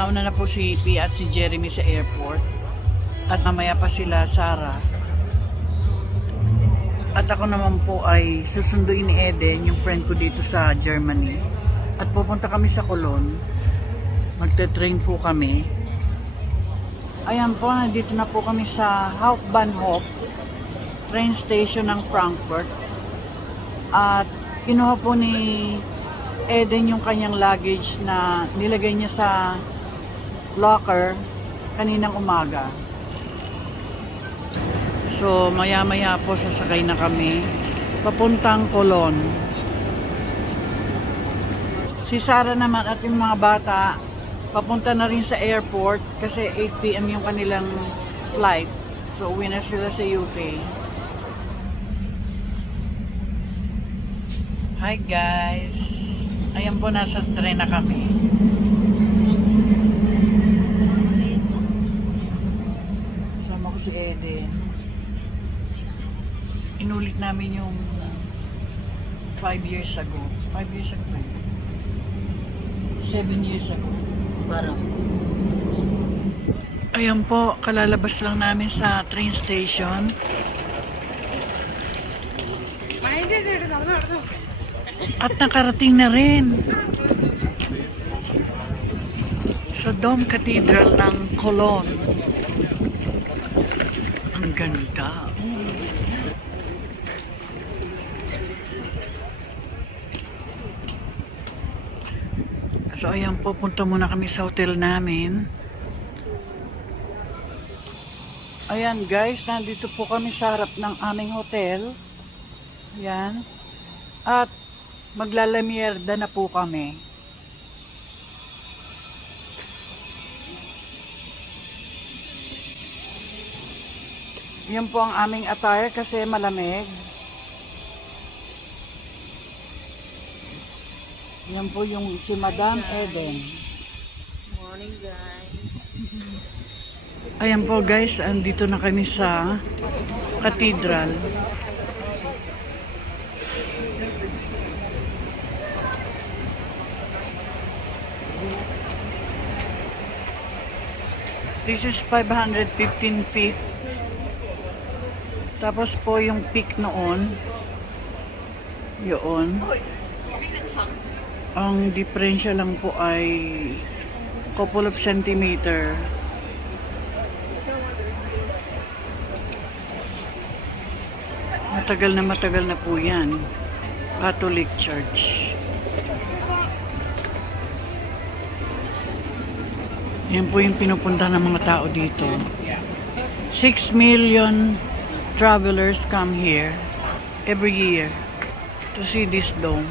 nauna na po si P at si Jeremy sa airport. At mamaya pa sila Sarah. At ako naman po ay susunduin ni Eden, yung friend ko dito sa Germany. At pupunta kami sa Cologne. Magte-train po kami. Ayan po, nandito na po kami sa Hauptbahnhof, train station ng Frankfurt. At kinuha po ni Eden yung kanyang luggage na nilagay niya sa locker kaninang umaga. So maya-maya po sasakay na kami papuntang Cologne. Si Sarah naman at yung mga bata papunta na rin sa airport kasi 8 PM yung kanilang flight. So uwi na sila sa UK. Hi guys! Ayan po, nasa train na kami. Sama ko si Eden. Inulit namin yung 5 years ago. 5 years ago. 7 years ago. Parang. Ayan po, kalalabas lang namin sa train station. At nakarating na rin sa Dome Cathedral ng Cologne. Ang ganda. So ayan po, punta muna kami sa hotel namin. Ayan guys, nandito po kami sa harap ng aming hotel. Ayan. At maglalamierda na po kami. Yan po ang aming attire kasi malamig. Yan po yung si Madam Eden. Morning guys. Ayan po guys, andito na kami sa cathedral. This is 515 feet. Tapos po yung peak noon, yun. Ang diferensya lang po ay couple of centimeter. Matagal na po yan. Catholic Church. Yan po yung pinupunta ng mga tao dito. 6 million travelers come here every year to see this dome.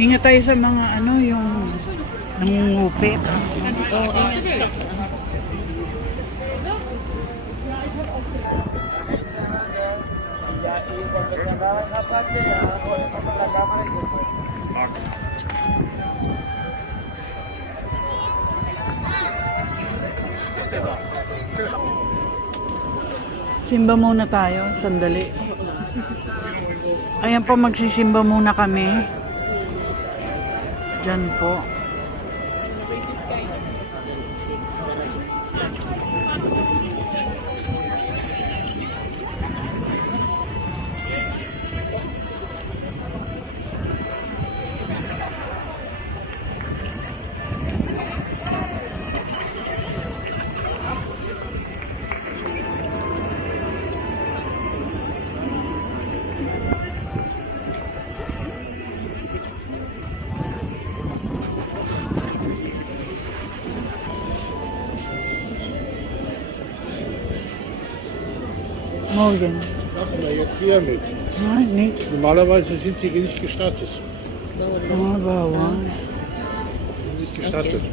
Ingat tayo sa mga ano, yung nangungupit. Oo, ingat. Simba muna tayo, sandali. Ayan po, magsisimba muna kami. Diyan po. Morgen. Machen wir jetzt hier mit. Nein, nicht. Normalerweise sind die nicht gestattet. Bawal. Nicht gestattet.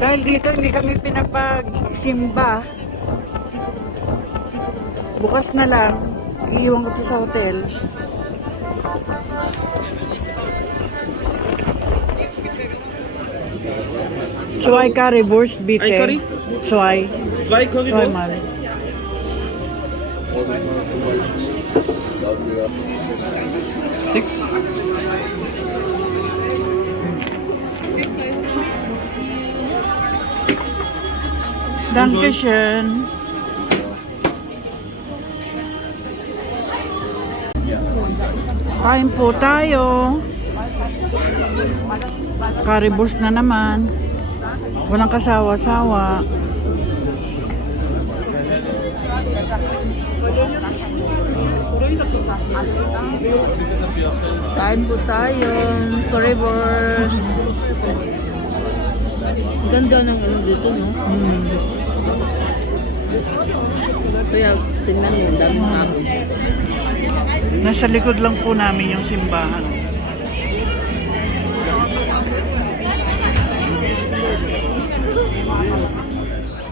Dahil dito hindi kami pinapagsimba. Bukas na lang. Iiwan ko to sa hotel. Zwei Currywurst, bitte. Ein Curry? Zwei. Zwei Currywurst? Zweimal. Six. Dankeschön. Kain po tayo. Currywurst na naman. Walang kasawa-sawa. Kain po tayo. Currywurst. Ganda ng ano dito, no? Kaya tingnan mo, ang daming ahon. Nasa likod lang po namin yung simbahan.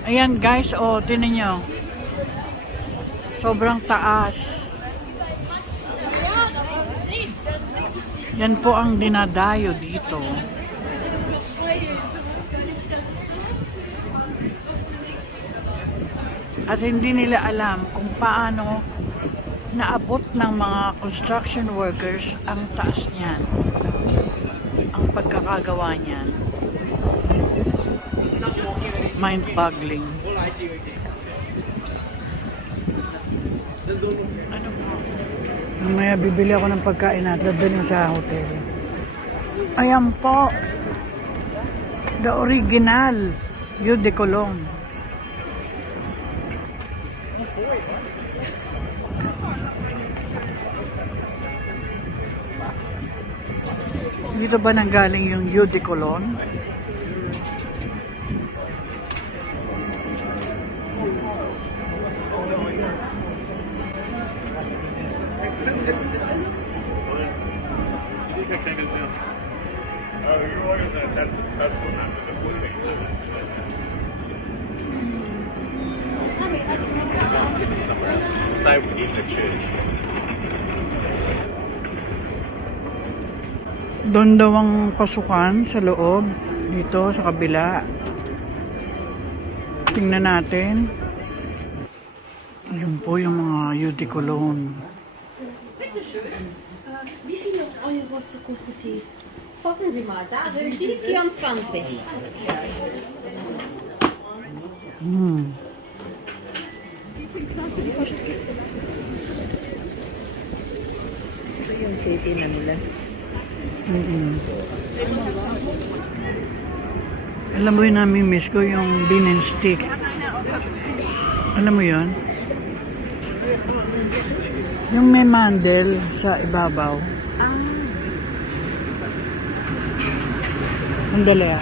Ayan guys, oh, tinan nyo. Sobrang taas. Yan po ang dinadayo dito. At hindi nila alam kung paano naabot ng mga construction workers ang taas niyan. Ang pagkakagawa niyan. Mind-boggling. Ano po? Mamaya bibili ako ng pagkain at dadalhin sa hotel. Ayan po. The original. Eau de Cologne. Dito ba nanggaling yung Eau de Cologne? Doon daw ang pasukan sa loob, dito sa kabila. Tingnan natin. Yun po yung mga Eau de Cologne. Wie viele Euros kostet dies? Gucken Sie mal, da sind die 24. Ito yung city na nila. Alam mo yun namin miss ko yung bean and stick. Alam mo yun? Yung may mandel sa ibabaw. Ang dali ah.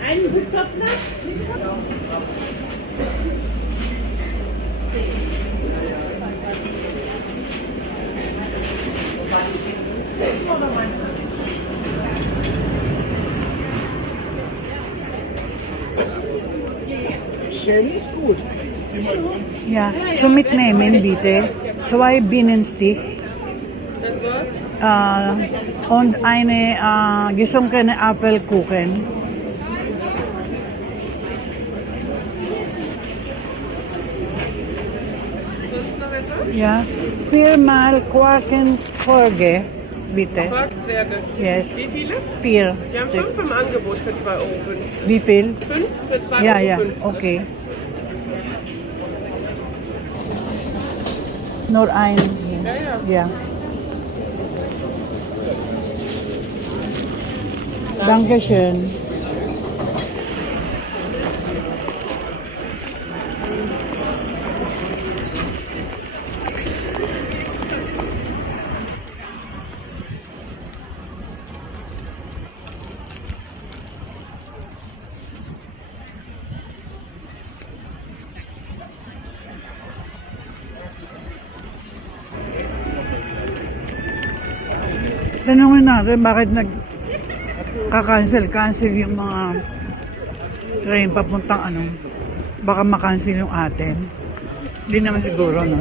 Einen Butterplatz? Schön ist gut. Ja, so mitnehmen bitte. Zwei Bienenstick. Und eine gesunkene Apfelkuchen. Ja, 4-mal Quakenfolge, bitte. Quarkzwerge. Yes. Wie viele? 4. Wir haben 5 im Angebot für 2,50 Euro. Wie viel? 5 für 2,50 Ja, Euro. ja, okay. Nur ein. Ja, ja. Ja. Dankeschön. Tanungin natin bakit nagka-cancel yung mga train papuntang ano. Baka makancel yung atin. Hindi naman siguro, no?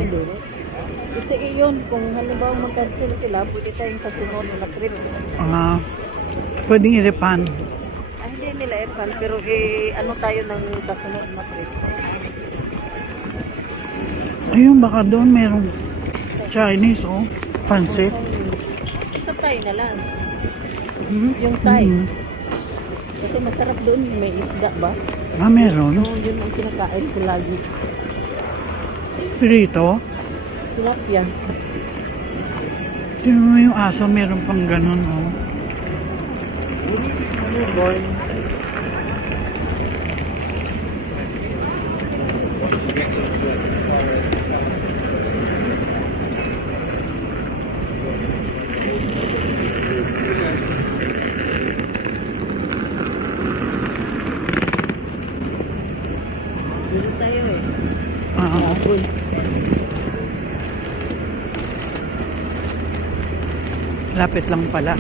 Kasi iyon, kung halimbawa mag-cancel sila, pwede tayong sa sunod na trip. Pwedeng i-refund. Ay, hindi nila i-refund, pero ano tayo ng kasunod na trip. Ayun, baka doon merong Chinese, oh. Pansit. So tayo na lang. Hmm? Yung Thai. Mhm. Kasi masarap doon, may isda ba? Meron. Oo, yun ang kinakain ko lagi. Pirito. Tilapia. Tingnan mo yung aso, meron pang ganun, oh. Born. Dito tayo eh. Uy. Lapit lang pala.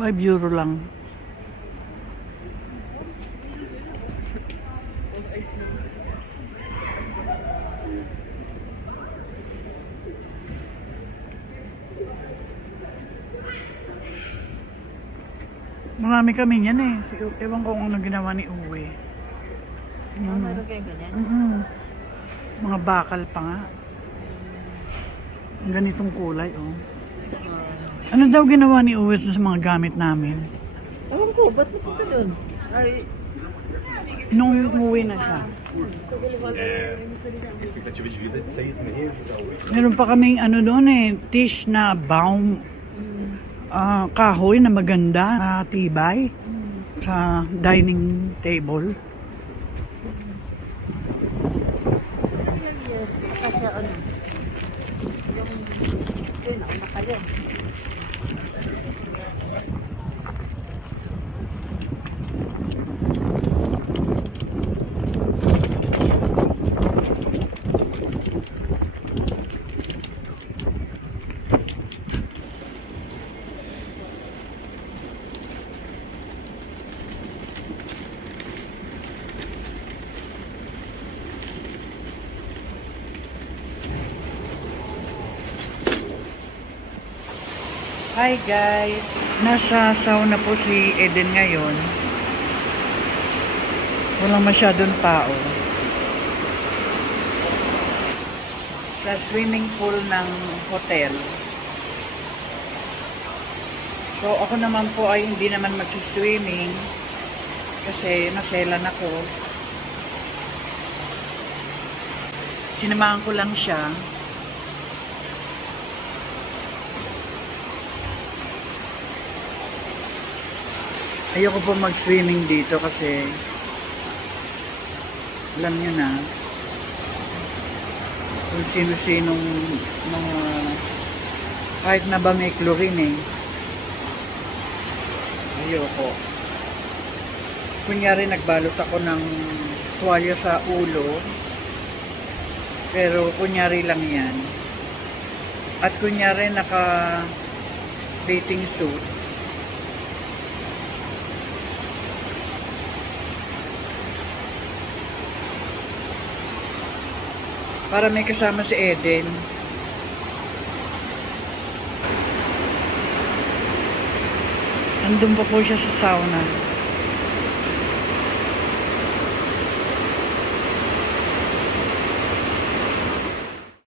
€5 lang. Marami kami yan eh. Ewan ko kung ano ginawa ni Uwe. Meron kayong ganyan? Mga bakal pa nga. Ang ganitong kulay, oh. Ano daw ginawa ni Uwe sa mga gamit namin? Ewan ko, ba't napunta doon? Ay, Nung umuwi na siya. Expectativa de vida de 6 meses a 8. Meron pa kaming ano doon eh, tish na baum. Kahoy na maganda, na tibay. Sa dining table. yes. Kasi ano, yun, nakaya. Hi guys! Nasa sauna po si Eden ngayon. Walang masyadong tao. Sa swimming pool ng hotel. So ako naman po ay hindi naman magsiswimming kasi naselan ako. Sinamahan ko lang siya. Ayoko po mag-swimming dito kasi alam nyo na kung sino-sinong mga kahit na ba may chlorine eh. Ayoko. Kunyari nagbalot ako ng tuwalya sa ulo pero kunyari lang yan. At kunyari naka bathing suit. Para may kasama si Eden. Andun pa po siya sa sauna.